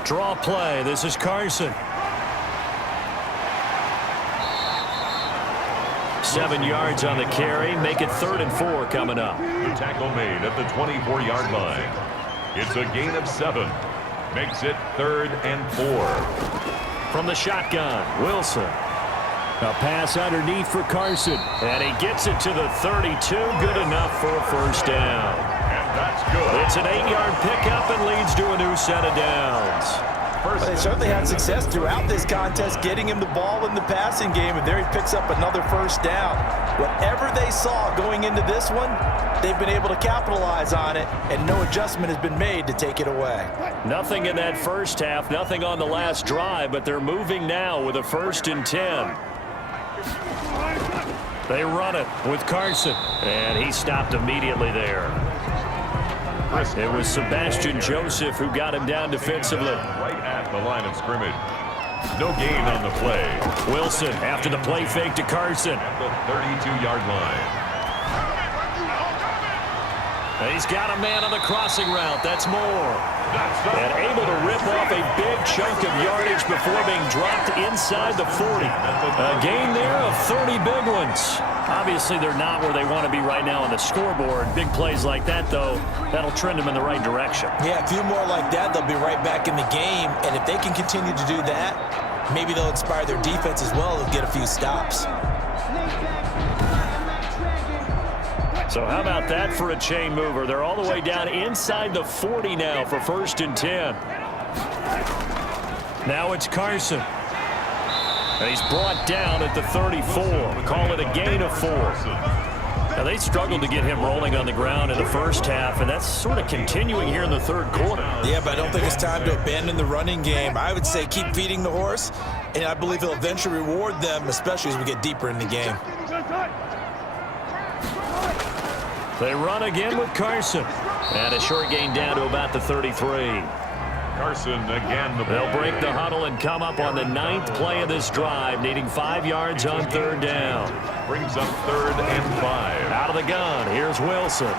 Draw play. This is Carson. 7 yards on the carry. Make it 3rd and 4 coming up. The tackle made at the 24-yard line. It's a gain of 7. Makes it 3rd and 4. From the shotgun, Wilson. A pass underneath for Carson. And he gets it to the 32. Good enough for a first down. That's good. It's an 8-yard pickup and leads to a new set of downs. Well, they certainly had success throughout this contest getting him the ball in the passing game, and there he picks up another first down. Whatever they saw going into this one, they've been able to capitalize on it, and no adjustment has been made to take it away. Nothing in that first half, nothing on the last drive, but they're moving now with a 1st and 10. They run it with Carson, and he stopped immediately there. It was Sebastian Joseph who got him down defensively. Right at the line of scrimmage. No gain on the play. Wilson after the play fake to Carson. At the 32-yard line. He's got a man on the crossing route. That's Moore. And able to rip off a big chunk of yardage before being dropped inside the 40. A gain there of 30 big ones. Obviously, they're not where they want to be right now on the scoreboard. Big plays like that, though, that'll trend them in the right direction. Yeah, a few more like that, they'll be right back in the game. And if they can continue to do that, maybe they'll inspire their defense as well and get a few stops. So how about that for a chain mover? They're all the way down inside the 40 now for 1st and 10. Now it's Carson. And he's brought down at the 34. Call it a gain of 4. Now, they struggled to get him rolling on the ground in the first half, and that's sort of continuing here in the 3rd quarter. Yeah, but I don't think it's time to abandon the running game. I would say keep feeding the horse, and I believe he'll eventually reward them, especially as we get deeper in the game. They run again with Carson. And a short gain down to about the 33. Carson again. They'll break the huddle and come up on the 9th play of this drive, needing 5 yards on 3rd down. Brings up 3rd and 5. Out of the gun, here's Wilson.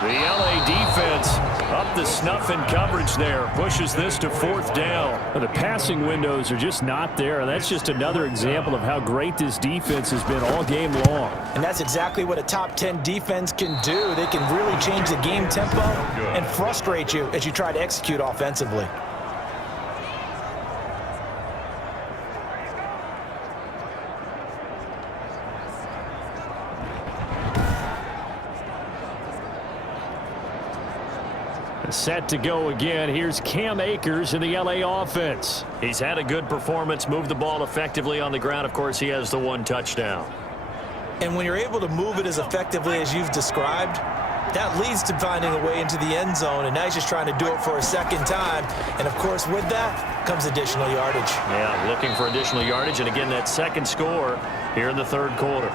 The LA defense up the snuff in coverage there. Pushes this to 4th down. The passing windows are just not there. That's just another example of how great this defense has been all game long. And that's exactly what a top 10 defense can do. They can really change the game tempo and frustrate you as you try to execute offensively. Set to go again. Here's Cam Akers in the LA offense. He's had a good performance, moved the ball effectively on the ground. Of course, he has the 1 touchdown. And when you're able to move it as effectively as you've described, that leads to finding a way into the end zone, and now he's just trying to do it for a 2nd time. And, of course, with that comes additional yardage. Yeah, looking for additional yardage, and again, that 2nd score here in the 3rd quarter.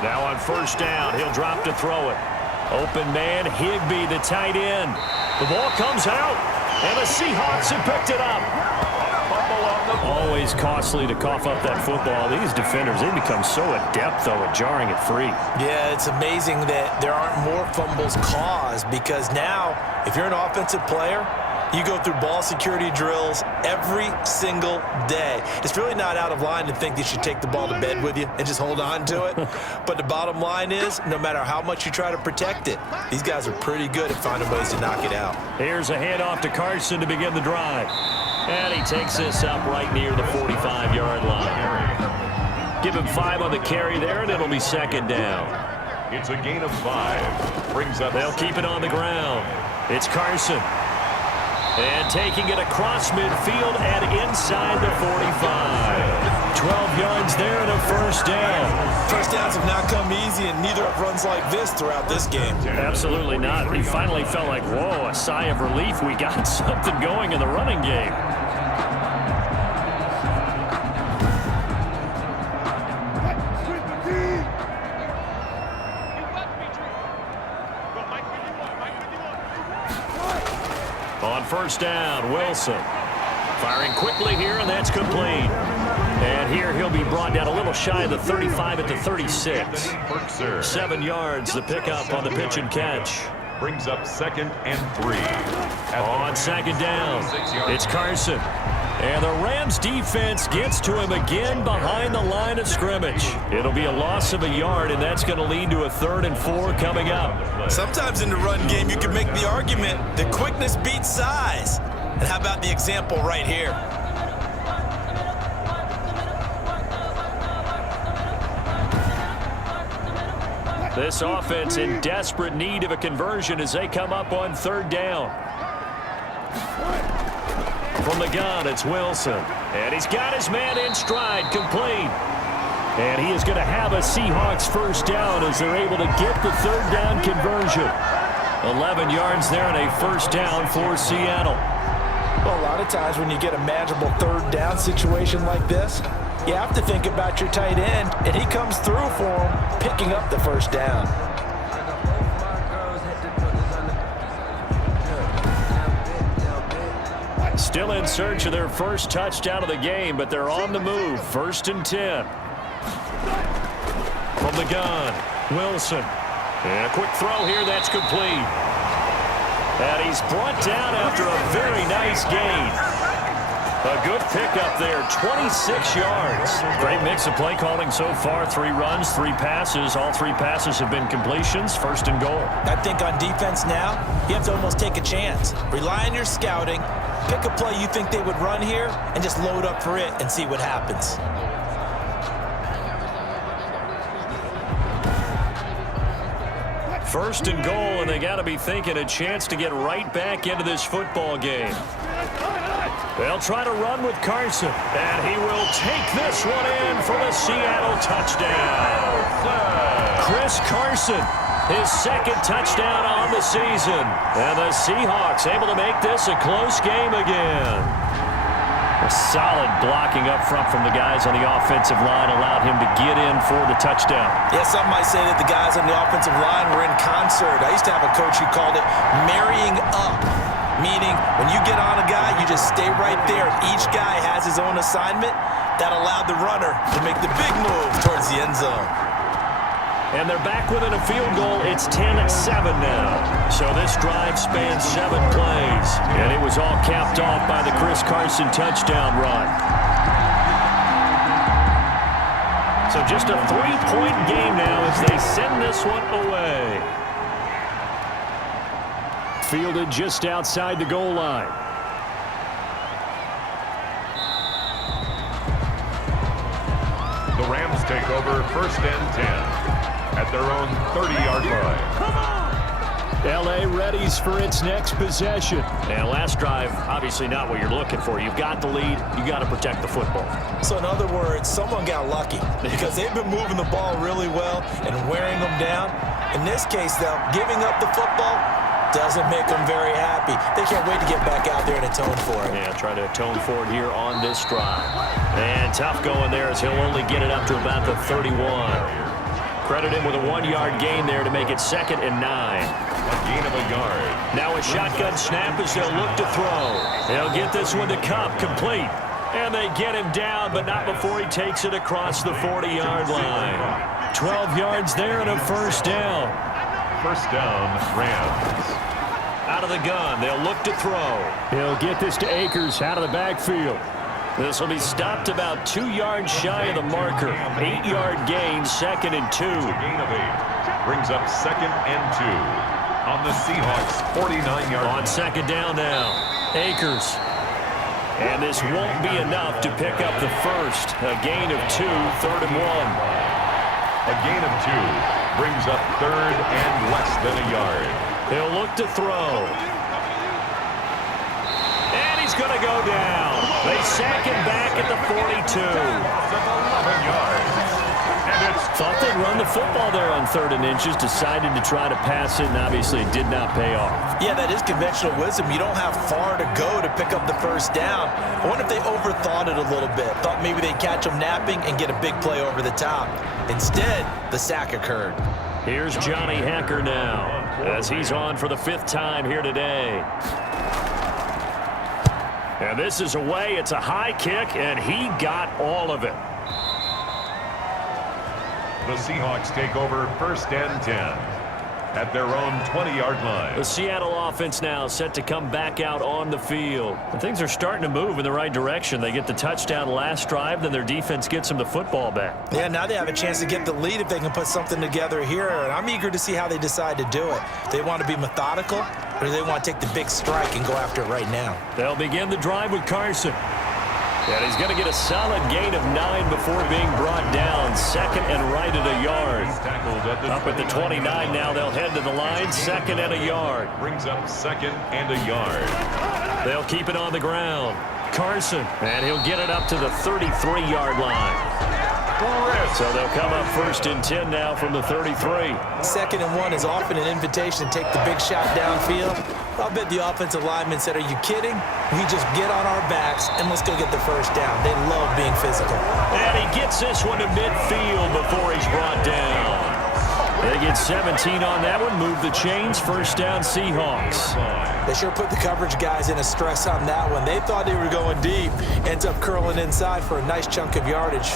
Now on 1st down, he'll drop to throw it. Open man, Higbee, the tight end. The ball comes out, and the Seahawks have picked it up. Always costly to cough up that football. These defenders, they become so adept, though, at jarring it free. Yeah, it's amazing that there aren't more fumbles caused, because now, if you're an offensive player, you go through ball security drills every single day. It's really not out of line to think that you should take the ball to bed with you and just hold on to it. But the bottom line is, no matter how much you try to protect it, these guys are pretty good at finding ways to knock it out. Here's a handoff to Carson to begin the drive. And he takes this up right near the 45-yard line. Give him 5 on the carry there, and it'll be 2nd down. It's a gain of 5. Brings up. They'll keep it on the ground. It's Carson. And taking it across midfield and inside the 45. 12 yards there and a first down. First downs have not come easy, and neither have runs like this throughout this game. Absolutely not. He finally felt like, whoa, a sigh of relief. We got something going in the running game. On first down, Wilson. Firing quickly here, and that's complete. And here he'll be brought down a little shy of the 35 at the 36. 7 yards, the pickup on the pitch and catch. Brings up 2nd and 3. On second down, it's Carson. And the Rams defense gets to him again behind the line of scrimmage. It'll be a loss of a yard, and that's going to lead to a 3rd and 4 coming up. Sometimes in the run game, you can make the argument that quickness beats size. And how about the example right here? This offense in desperate need of a conversion as they come up on 3rd down. From the gun, it's Wilson. And he's got his man in stride, complete. And he is going to have a Seahawks first down as they're able to get the 3rd down conversion. 11 yards there and a first down for Seattle. Well, a lot of times when you get a manageable 3rd down situation like this, you have to think about your tight end, and he comes through for him, picking up the first down. Still in search of their first touchdown of the game, but they're on the move. 1st and 10. From the gun, Wilson. And a quick throw here, that's complete. And he's brought down after a very nice gain. A good pickup there, 26 yards. Great mix of play calling so far. 3 runs, 3 passes. All 3 passes have been completions. 1st and goal. I think on defense now, you have to almost take a chance. Rely on your scouting. Pick a play you think they would run here and just load up for it and see what happens. First and goal, and they got to be thinking a chance to get right back into this football game. They'll try to run with Carson, and he will take this one in for the Seattle touchdown. Chris Carson, his 2nd touchdown on the season. And the Seahawks able to make this a close game again. A solid blocking up front from the guys on the offensive line allowed him to get in for the touchdown. Yeah, some might say that the guys on the offensive line were in concert. I used to have a coach who called it marrying up, meaning when you get on a guy, you just stay right there. Each guy has his own assignment. That allowed the runner to make the big move towards the end zone. And they're back within a field goal. It's 10-7 now. So this drive spans 7 plays. And it was all capped off by the Chris Carson touchdown run. So just a 3-point game now as they send this one away. Fielded just outside the goal line. The Rams take over 1st and 10. At their own 30-yard line. L.A. readies for its next possession. And last drive, obviously not what you're looking for. You've got the lead. You got to protect the football. So in other words, someone got lucky because they've been moving the ball really well and wearing them down. In this case, though, giving up the football doesn't make them very happy. They can't wait to get back out there and atone for it. Yeah, try to atone for it here on this drive. And tough going there as he'll only get it up to about the 31. Credit him with a 1-yard gain there to make it 2nd and 9. A gain of a yard. Now a shotgun snap as they'll look to throw. They'll get this one to Kupp, complete. And they get him down, but not before he takes it across the 40-yard line. 12 yards there and a first down. First down, Rams. Out of the gun, they'll look to throw. He'll get this to Akers out of the backfield. This will be stopped about 2 yards shy of the marker. 8-yard gain, 2nd and 2. Gain of 8. Brings up 2nd and 2. On the Seahawks, 49-yard line. On 2nd down now, Akers. And this won't be enough to pick up the first. A gain of 2, 3rd and 1. A gain of 2. Brings up 3rd and less than a yard. He'll look to throw. going to go down. They sack him back at the 42. Loss of 11 yards. And it's Thought they'd run the football there on 3rd and inches. Decided to try to pass it, and obviously it did not pay off. Yeah, that is conventional wisdom. You don't have far to go to pick up the first down. I wonder if they overthought it a little bit. Thought maybe they'd catch him napping and get a big play over the top. Instead, the sack occurred. Here's Johnny Hekker now, as he's on for the 5th time here today. And this is away. It's a high kick, and he got all of it. the Seahawks take over 1st and 10 at their own 20-yard line. The Seattle offense now set to come back out on the field. And things are starting to move in the right direction. They get the touchdown last drive, then their defense gets them the football back. Yeah, now they have a chance to get the lead if they can put something together here. And I'm eager to see how they decide to do it. They want to be methodical, or do they want to take the big strike and go after it right now? They'll begin the drive with Carson. And he's going to get a solid gain of 9 before being brought down. 2nd and right at a yard. Up at the 29 now, they'll head to the line. 2nd and a yard. Brings up 2nd and a yard. They'll keep it on the ground. Carson, and he'll get it up to the 33-yard line. So they'll come up 1st and 10 now from the 33. 2nd and 1 is often an invitation to take the big shot downfield. I'll bet the offensive lineman said, are you kidding? We just get on our backs and let's go get the first down. They love being physical. And he gets this one to midfield before he's brought down. They get 17 on that one. Move the chains. 1st down Seahawks. They sure put the coverage guys in a stress on that one. They thought they were going deep. Ends up curling inside for a nice chunk of yardage.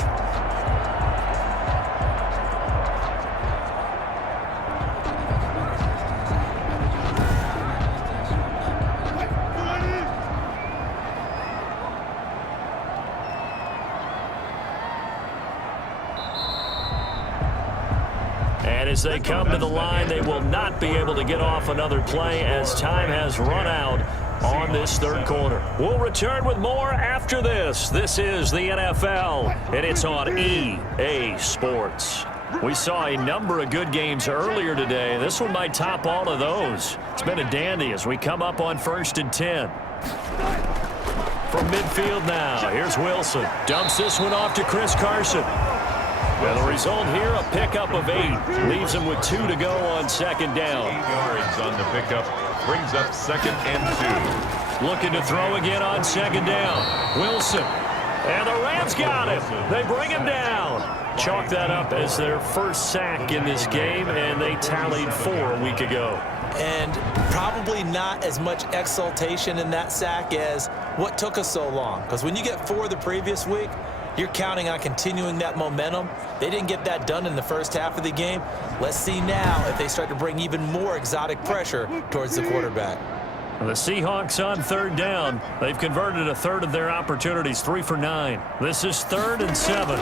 As they come to the line, they will not be able to get off another play as time has run out on this 3rd quarter. We'll return with more after this. This is the NFL, and it's on EA Sports. We saw a number of good games earlier today. This one might top all of those. It's been a dandy as we come up on 1st and 10. From midfield now, here's Wilson. Dumps this one off to Chris Carson. And the result here, a pickup of 8. Leaves him with 2 to go on 2nd down. 8 yards on the pickup. Brings up 2nd and 2. Looking to throw again on 2nd down. Wilson. And the Rams got him. They bring him down. Chalk that up as their first sack in this game, and they tallied 4 a week ago. And probably not as much exultation in that sack as what took us so long. Because when you get 4 the previous week, you're counting on continuing that momentum. They didn't get that done in the first half of the game. Let's see now if they start to bring even more exotic pressure towards the quarterback. The Seahawks on 3rd down. They've converted a 1/3 of their opportunities, 3 for 9. This is 3rd and 7.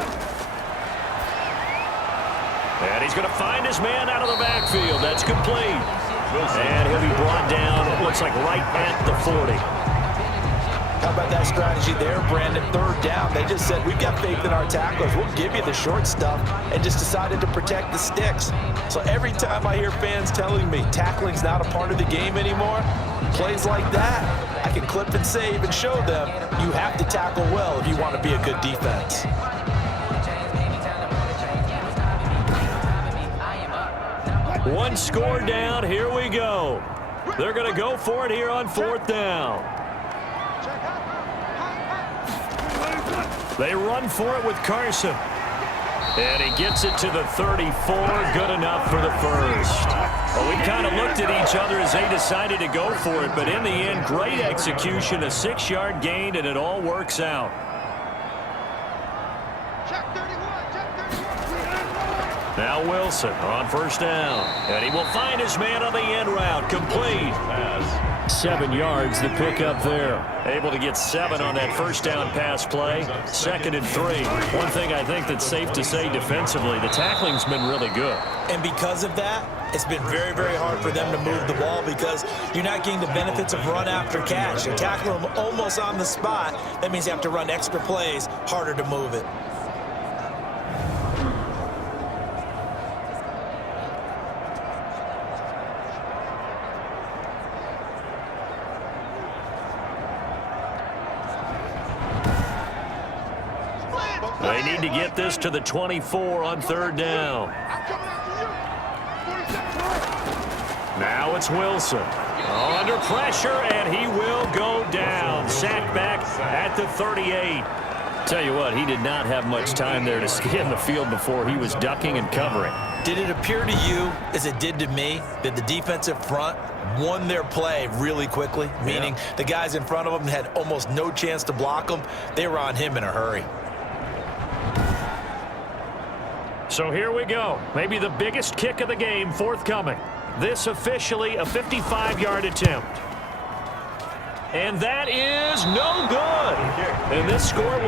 And he's going to find his man out of the backfield. That's complete. And he'll be brought down, it looks like right at the 40. How about that strategy there, Brandon? 3rd down. They just said, we've got faith in our tacklers. We'll give you the short stuff, and just decided to protect the sticks. So every time I hear fans telling me tackling's not a part of the game anymore, plays like that, I can clip and save and show them you have to tackle well if you want to be a good defense. One score down. Here we go. They're going to go for it here on 4th down. They run for it with Carson. And he gets it to the 34. Good enough for the first. Well, we kind of looked at each other as they decided to go for it. But in the end, great execution, a 6-yard gain, and it all works out. Now Wilson on 1st down. And he will find his man on the end route. Complete. 7 yards, the pickup there. Able to get 7 on that 1st down pass play. 2nd and 3. One thing I think that's safe to say defensively, the tackling's been really good. And because of that, it's been very, very hard for them to move the ball because you're not getting the benefits of run after catch. You tackle them almost on the spot. That means you have to run extra plays, harder to move it. They need to get this to the 24 on 3rd down. Now it's Wilson. Under pressure, and he will go down. Sacked back at the 38. Tell you what, he did not have much time there to scan the field before he was ducking and covering. Did it appear to you, as it did to me, that the defensive front won their play really quickly? Meaning the guys in front of them had almost no chance to block them. They were on him in a hurry. So here we go. Maybe the biggest kick of the game forthcoming. This officially a 55-yard attempt. And that is no good. And this score